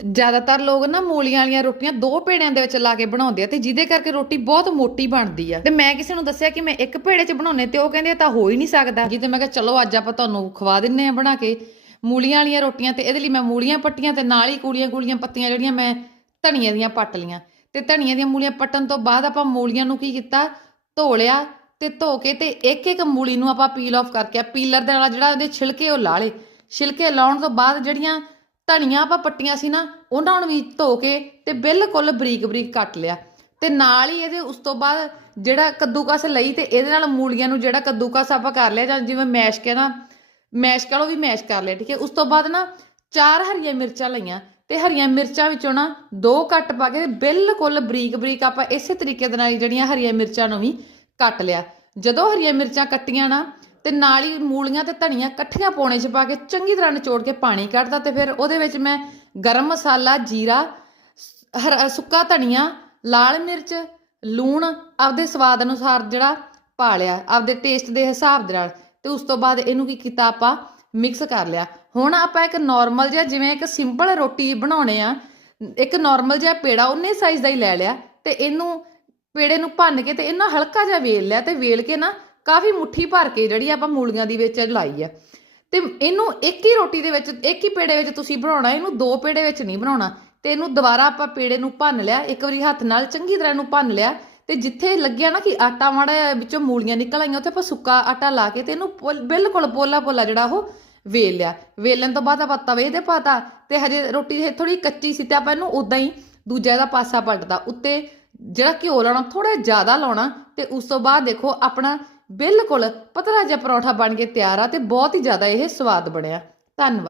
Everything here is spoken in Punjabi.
ਜ਼ਿਆਦਾਤਰ ਲੋਕ ਨਾ ਮੂਲੀਆਂ ਵਾਲੀਆਂ ਰੋਟੀਆਂ ਦੋ ਪੇੜਿਆਂ ਦੇ ਵਿੱਚ ਲਾ ਕੇ ਬਣਾਉਂਦੇ ਆ ਤੇ ਜਿਹਦੇ ਕਰਕੇ ਰੋਟੀ ਬਹੁਤ ਮੋਟੀ ਬਣਦੀ ਆ। ਤੇ ਮੈਂ ਕਿਸੇ ਨੂੰ ਦੱਸਿਆ ਕਿ ਮੈਂ ਇੱਕ ਪੇੜੇ 'ਚ ਬਣਾਉਣੇ ਤੇ ਉਹ ਕਹਿੰਦੇ ਤਾਂ ਹੋ ਹੀ ਨਹੀਂ ਸਕਦਾ। ਜਿੱਤੇ ਮੈਂ ਕਿਹਾ, ਚਲੋ ਅੱਜ ਆਪਾਂ ਤੁਹਾਨੂੰ ਖਵਾ ਦਿੰਨੇ ਆ ਬਣਾ ਕੇ ਮੂਲੀਆਂ ਵਾਲੀਆਂ ਰੋਟੀਆਂ ਤੇ ਇਹਦੇ ਲਈ ਮੈਂ ਮੂਲੀਆਂ ਪੱਟੀਆਂ ਤੇ ਨਾਲ ਹੀ ਕੂੜੀਆਂ ਕੂੜੀਆਂ ਪੱਤੀਆਂ ਜਿਹੜੀਆਂ ਮੈਂ ਧਨੀਆ ਦੀਆਂ ਪੱਟ ਲੀਆਂ ਤੇ ਧਨੀਆ ਦੀਆਂ ਮੂਲੀਆਂ ਪੱਟਣ ਤੋਂ ਬਾਅਦ ਆਪਾਂ ਮੂਲੀਆਂ ਨੂੰ ਕੀ ਕੀਤਾ? ਧੋ ਲਿਆ ਤੇ ਧੋ ਕੇ ਤੇ ਇੱਕ ਇੱਕ ਮੂਲੀ ਨੂੰ ਆਪਾਂ ਪੀਲ ਆਫ ਕਰਕੇ ਪੀਲਰ ਦੇ ਨਾਲ ਜਿਹੜਾ ਉਹਦੇ ਛਿਲਕੇ ਉਹ ਲਾ ਲੇ ਛਿਲਕੇ ਲਾਉਣ ਤੋਂ ਬਾਅਦ ਜਿਹੜੀਆਂ ਧਨੀਆ ਆਪਾਂ ਪੱਟੀਆਂ ਸੀ ਨਾ, ਉਹਨਾਂ ਨੂੰ ਵੀ ਧੋ ਕੇ ਤੇ ਬਿਲਕੁਲ ਬਰੀਕ ਬਰੀਕ ਕੱਟ ਲਿਆ। ਤੇ ਨਾਲ ਹੀ ਇਹਦੇ ਉਸ ਤੋਂ ਬਾਅਦ ਜਿਹੜਾ ਕੱਦੂਕਸ ਲਈ ਤੇ ਇਹਦੇ ਨਾਲ ਮੂਲੀਆਂ ਨੂੰ ਜਿਹੜਾ ਕੱਦੂਕਸ ਆਪਾਂ ਕਰ ਲਿਆ, ਜਾਂ ਜਿਵੇਂ ਮੈਸ਼ ਕਹਿਣਾ, ਮੈਸ਼ ਕਹ ਲਓ ਵੀ ਮੈਸ਼ ਕਰ ਲਿਆ, ਠੀਕ ਹੈ? ਉਸ ਤੋਂ ਬਾਅਦ ਨਾ ਚਾਰ ਹਰੀਆਂ ਮਿਰਚਾਂ ਲਈਆਂ ਤੇ ਹਰੀਆਂ ਮਿਰਚਾਂ ਵਿੱਚੋਂ ਨਾ ਦੋ ਕੱਟ ਪਾ ਕੇ ਤੇ ਬਿਲਕੁਲ ਬਰੀਕ ਬਰੀਕ ਆਪਾਂ ਇਸੇ ਤਰੀਕੇ ਦੇ ਨਾਲ ਜਿਹੜੀਆਂ ਹਰੀਆਂ ਮਿਰਚਾਂ ਨੂੰ ਵੀ ਕੱਟ ਲਿਆ। ਜਦੋਂ ਹਰੀਆਂ ਮਿਰਚਾਂ ਕੱਟੀਆਂ ਨਾ ਤੇ ਨਾਲ ਹੀ ਮੂਲੀਆਂ ਤੇ ਧਨੀਆ ਇਕੱਠੀਆਂ ਪੌਣੇ 'ਚ ਪਾ ਕੇ ਚੰਗੀ ਤਰ੍ਹਾਂ ਨਿਚੋੜ ਕੇ ਪਾਣੀ ਕੱਢਦਾ ਤੇ ਫਿਰ ਉਹਦੇ ਵਿੱਚ ਮੈਂ ਗਰਮ ਮਸਾਲਾ, ਜੀਰਾ ਹਰਾ ਸੁੱਕਾ ਧਨੀਆ, ਲਾਲ ਮਿਰਚ, ਲੂਣ ਆਪਦੇ ਸਵਾਦ ਅਨੁਸਾਰ ਜਿਹੜਾ ਪਾ ਲਿਆ, ਆਪਦੇ ਟੇਸਟ ਦੇ ਹਿਸਾਬ ਦੇ ਨਾਲ ਤੇ ਉਸ ਤੋਂ ਬਾਅਦ ਇਹਨੂੰ ਕੀ ਕੀਤਾ ਆਪਾਂ ਮਿਕਸ ਕਰ ਲਿਆ। ਹੁਣ ਆਪਾਂ ਇੱਕ ਨਾਰਮਲ ਜਿਹਾ ਜਿਵੇਂ ਇੱਕ ਸਿੰਪਲ ਰੋਟੀ ਬਣਾਉਣੇ ਆ, ਇੱਕ ਨਾਰਮਲ ਜਿਹਾ ਪੇੜਾ ਉਹਨੇ ਸਾਈਜ਼ ਦਾ ਹੀ ਲੈ ਲਿਆ ਤੇ ਇਹਨੂੰ ਪੇੜੇ ਨੂੰ ਭੰਨ ਕੇ ਤੇ ਇਹਨਾਂ ਹਲਕਾ ਜਿਹਾ ਵੇਲ ਲਿਆ ਤੇ ਵੇਲ ਕੇ ਨਾ ਕਾਫੀ ਮੁੱਠੀ ਭਰ ਕੇ ਜਿਹੜੀ ਆਪਾਂ ਮੂਲੀਆਂ ਦੀ ਵਿੱਚ ਲਾਈ ਆ। ਤੇ ਇਹਨੂੰ ਇੱਕ ਹੀ ਰੋਟੀ ਦੇ ਵਿੱਚ, ਇੱਕ ਹੀ ਪੇੜੇ ਵਿੱਚ ਤੁਸੀਂ ਬਣਾਉਣਾ, ਇਹਨੂੰ ਦੋ ਪੇੜੇ ਵਿੱਚ ਨਹੀਂ ਬਣਾਉਣਾ। ਤੇ ਇਹਨੂੰ ਦੁਬਾਰਾ ਆਪਾਂ ਪੇੜੇ ਨੂੰ ਭੰਨ ਲਿਆ, ਇੱਕ ਵਾਰੀ ਹੱਥ ਨਾਲ ਚੰਗੀ ਤਰ੍ਹਾਂ ਇਹਨੂੰ ਭੰਨ ਲਿਆ। ਤੇ ਜਿੱਥੇ ਲੱਗਿਆ ਨਾ ਕਿ ਆਟਾ ਮਾੜਾ ਵਿੱਚੋਂ ਮੂਲੀਆਂ ਨਿਕਲ ਆਈਆਂ, ਉੱਥੇ ਆਪਾਂ ਸੁੱਕਾ ਆਟਾ ਲਾ ਕੇ ਤੇ ਇਹਨੂੰ ਪੋਲ- ਬਿਲਕੁਲ ਪੋਲਾ ਪੋਲਾ ਜਿਹੜਾ ਉਹ ਵੇਲ ਲਿਆ। ਵੇਲਣ ਤੋਂ ਬਾਅਦ ਆਪਾਂ ਤਵੇ ਤੇ ਪਾਤਾ ਤੇ ਹਜੇ ਰੋਟੀ ਥੋੜੀ ਕੱਚੀ ਸੀ ਤੇ ਆਪਾਂ ਇਹਨੂੰ ਉਦਾਂ ਹੀ ਦੂਜਾ ਇਹਦਾ ਪਾਸਾ ਪਲਟਦਾ। ਉੱਤੇ ਜਿਹੜਾ ਘਿਓ ਲਾਉਣਾ ਥੋੜਾ ਜ਼ਿਆਦਾ ਲਾਉਣਾ ਤੇ ਉਸ ਤੋਂ ਬਾਅਦ ਦੇਖੋ ਆਪਣਾ ਬਿਲਕੁਲ ਪਤਲਾ ਜਿਹਾ ਪਰੌਂਠਾ ਬਣ ਕੇ ਤਿਆਰ ਆ ਤੇ ਬਹੁਤ ਹੀ ਜ਼ਿਆਦਾ ਇਹ ਸਵਾਦ ਬਣਿਆ। ਧੰਨਵਾਦ।